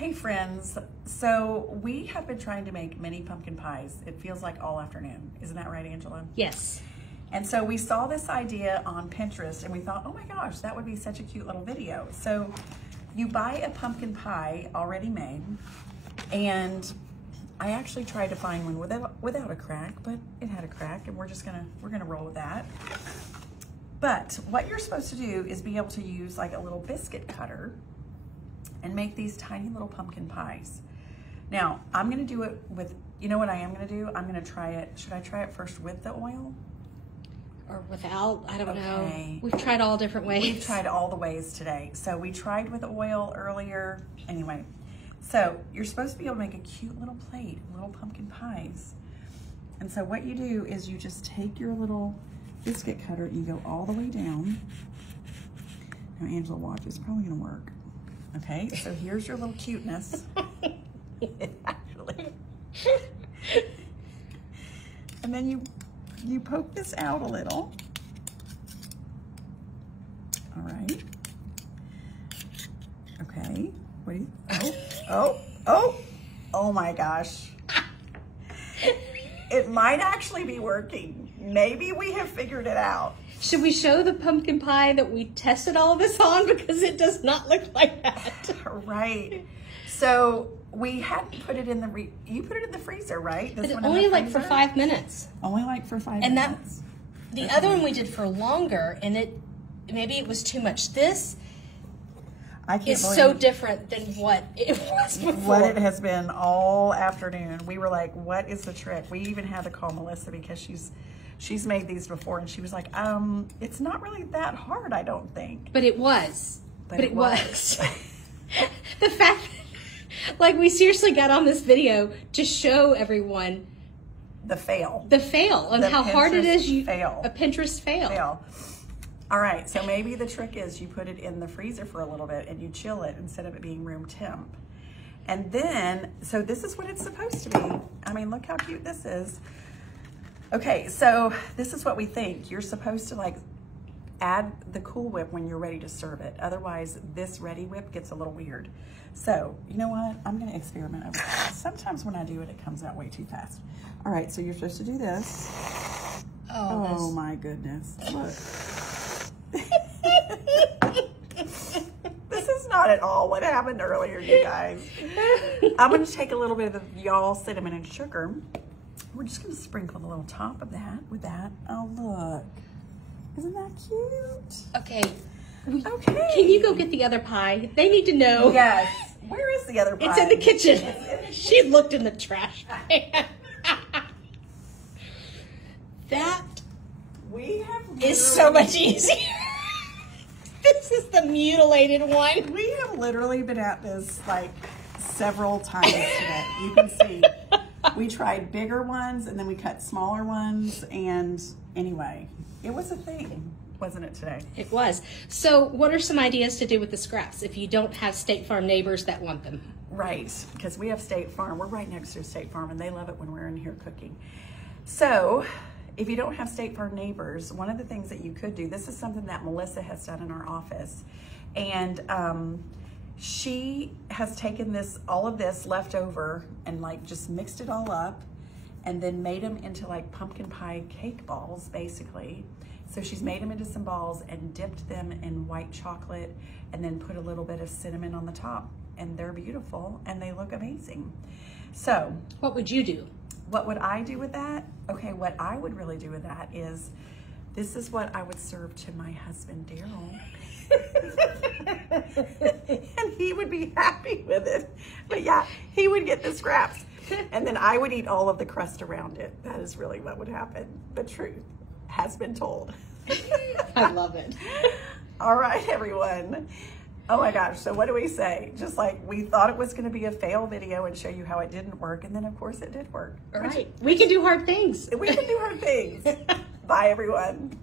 Hey friends, so we have been trying to make mini pumpkin pies. It feels like all afternoon. Isn't that right, Angela? Yes. And so we saw this idea on Pinterest and we thought, oh my gosh, that would be such a cute little video. So you buy a pumpkin pie already made, and I actually tried to find one without a crack, but it had a crack, and we're gonna roll with that. But what you're supposed to do is be able to use like a little biscuit cutter and make these tiny little pumpkin pies. Now, I'm gonna do it with, you know what I am gonna do? I'm gonna try it, should I try it first with the oil? Or without, I don't know. We've tried all different ways. We've tried all the ways today. So we tried with oil earlier. Anyway, so you're supposed to be able to make a cute little plate, little pumpkin pies. And so what you do is you just take your little biscuit cutter, you go all the way down. Now, Angela, watch, it's probably gonna work. Okay, so here's your little cuteness. Actually. And then you poke this out a little. All right. Okay. What do you, oh my gosh. It might actually be working. Maybe we have figured it out. Should we show the pumpkin pie that we tested all of this on? Because it does not look like that. Right. So we hadn't put it in the, you put it in the freezer, right? This one only like for 5 minutes. Only like for 5 and minutes. And the other one we did for longer, and maybe it was too much. This is so different than what it was before. What it has been all afternoon. We were like, what is the trick? We even had to call Melissa because she's made these before, and she was like, it's not really that hard, I don't think. But it was. But it was. The fact that, like, we seriously got on this video to show everyone the fail. The fail and how hard it is. Fail. A Pinterest fail. All right, so maybe the trick is you put it in the freezer for a little bit and you chill it instead of it being room temp. And then, so this is what it's supposed to be. I mean, look how cute this is. Okay, so this is what we think. You're supposed to like add the Cool Whip when you're ready to serve it. Otherwise, this Ready Whip gets a little weird. So, you know what? I'm gonna experiment over this. Sometimes when I do it, it comes out way too fast. All right, so you're supposed to do this. Oh my goodness, look. This is not at all what happened earlier, you guys. I'm gonna take a little bit of the y'all cinnamon and sugar. We're just gonna sprinkle the little top of that with that. Oh, look. Isn't that cute? Okay. Okay. Can you go get the other pie? They need to know. Yes. Where is the other pie? It's in the kitchen. She looked in the trash can. That is so much easier. This is the mutilated one. We have literally been at this like several times today. You can see. We tried bigger ones and then we cut smaller ones, and anyway, it was a thing, wasn't it today? It was. So what are some ideas to do with the scraps if you don't have State Farm neighbors that want them? Right, because we have State Farm. We're right next to State Farm and they love it when we're in here cooking. So if you don't have State Farm neighbors, one of the things that you could do, this is something that Melissa has done in our office, and she has taken all of this left over and like just mixed it all up and then made them into like pumpkin pie cake balls, basically. So she's made them into some balls and dipped them in white chocolate and then put a little bit of cinnamon on the top, and they're beautiful and they look amazing. So what would you do? What would I do with that? Okay, what I would really do with that is, this is what I would serve to my husband, Daryl. And he would be happy with it. But yeah, he would get the scraps. And then I would eat all of the crust around it. That is really what would happen. The truth has been told. I love it. All right, everyone. Oh my gosh, so what do we say? Just like, we thought it was gonna be a fail video and show you how it didn't work, and then of course it did work. All right, we can do hard things. We can do hard things. Bye, everyone.